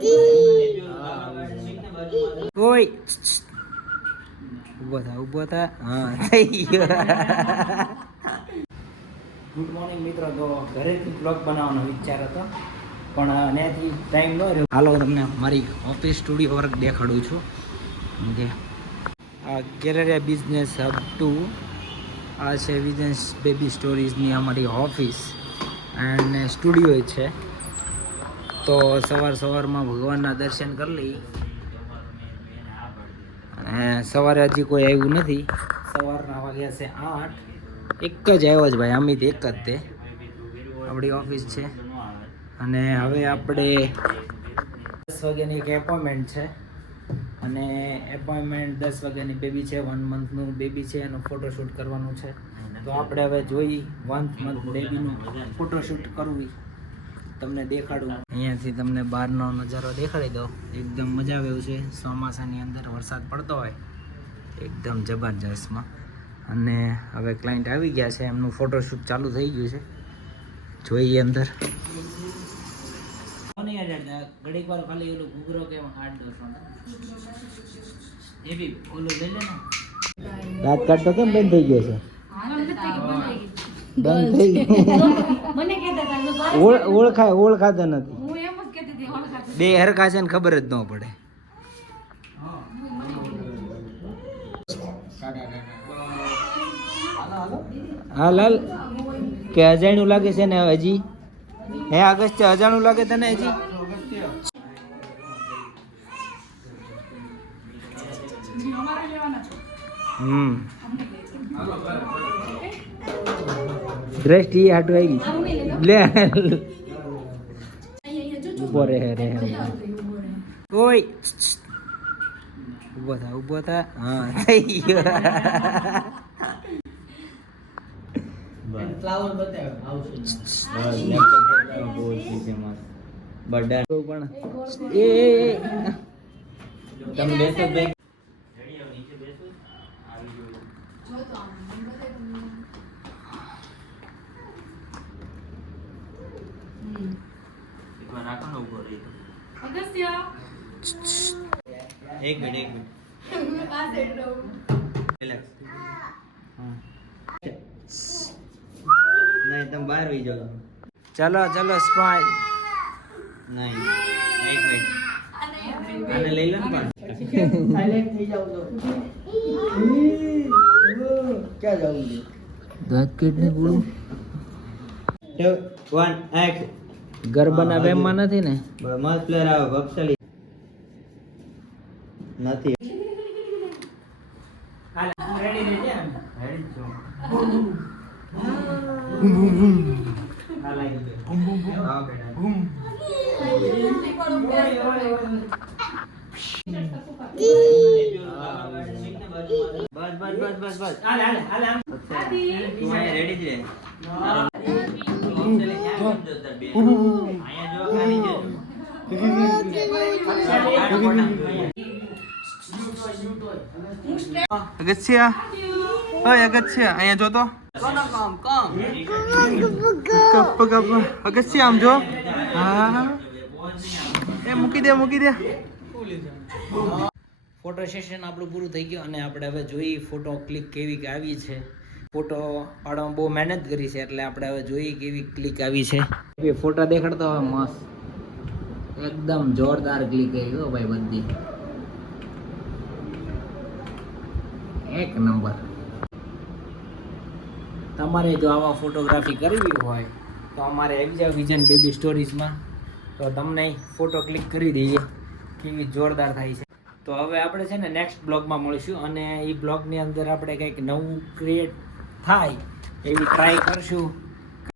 ઓય ઊભો થા હા થઈ ગયો. ગુડ મોર્નિંગ મિત્રો. તો ઘરેથી બ્લોગ બનાવવાનો વિચાર હતો પણ ત્યાંથી ટાઈમ ન રહ્યો. હાલો તમને મારી ઓફિસ સ્ટુડિયો વર્ક દેખાડું છું. કે આ કેરેરિયા બિઝનેસ હબ 2 આ છે વિજન્સ બેબી સ્ટોરીઝની અમારી ઓફિસ એન્ડ સ્ટુડિયો છે. તો સવારમાં ભગવાનના દર્શન કરી લઈ. અને સવારે હજી કોઈ આવ્યું નથી. સવારના વાગ્યા છે 8. એક જ આવ્યો છે ભાઈ, અમિત એક જ તે આપણી ઓફિસ છે. અને હવે આપણે 10 વાગ્યાની એક એપોઇન્ટમેન્ટ છે અને એપોઇન્ટમેન્ટ 10 વાગ્યાની બેબી છે. 1 મંથનું બેબી છે, એનું ફોટોશૂટ કરવાનું છે. તો આપણે હવે જોઈ 1 મંથ બેબીનું ફોટોશૂટ કરવું તમને દેખાડું. અહીંયાથી તમને બહારનો નજારો દેખાડી દો. એકદમ મજા આવે એવું છે. ચોમાસાની અંદર વરસાદ પડતો હોય એકદમ જબરજસ્તમાં. અને હવે ક્લાયન્ટ આવી ગયા છે, એમનું ફોટોશૂટ ચાલુ થઈ ગયું છે. જોઈએ અંદર. ઘડીક વાર ખાલી ઓલું ઘૂઘરો કે હાડ દો એ બી ઓલું લઈ લે ને. દાંત કાઢતો કેમ બંધ થઈ ગયો છે? બંધ થઈ ગયો. ઓળખાતા નથી. બે હરખા છે ને ખબર જ ન પડે. હા લાલ કે અજાણ્યું લાગે છે ને હજી? હે અગસ્ત્ય અજાણું લાગે તને હજી? દ્રષ્ટિ હાટુ આવી લે ઉભો રહે ઓય ઉભો થા હા થઈ ગયો. ફ્લાવર બતાવ આવશે બડા પણ એ તમે બેસો ભાઈ. એક મિનિટ નહીં તમે બહાર વહી જાઓ. ચલો સ્માઈલ. નહીં એક મિનિટ આને લઈ લો ને પણ સાયલેન્ટ થઈ જાવ તો ક્યાં જાવું છે? દાંત કેટલી બોલું 1 એક્ટ ગરબાના બેમમાં નથી ને? મસ્ત પ્લેયર આવે બક્ષલી નથી. હાલ રેડી રેડી રેડી છો. બૂમ બૂમ બૂમ આ લાગી ગયો. બૂમ બૂમ બૂમ હા બેટા બૂમ. બસ હાલ તું રેડી જ રહે. અગત્ય ઓય અગત્ય અહીંયા જો તો અગત્ય આમ જો. હા એ મૂકી દે ફોટો સેશન આપણું પૂરું થઈ ગયું અને આપણે હવે જોઈ ફોટો ક્લિક કેવી આવી છે. ફોટો પાડવામાં બહુ મહેનત કરી છે એટલે આપણે હવે જોઈએ કેવી ક્લિક આવી છે. ફોટા દેખાડતો હવે મસ્ત એકદમ જોરદાર ક્લિક આવી ગયો ભાઈ. બધી એક નંબર. તમારે જો આવા ફોટોગ્રાફી કરવી હોય તો અમારે આવી જાવ વિઝન બેબી સ્ટોરીઝમાં. તો તમને ફોટો ક્લિક કરી દઈએ કેવી જોરદાર થાય છે. તો હવે આપણે છે ને નેક્સ્ટ બ્લોગમાં મળીશું અને એ બ્લોગની અંદર આપણે કંઈક નવું ક્રિએટ થાય એવી ટ્રાય કરશું.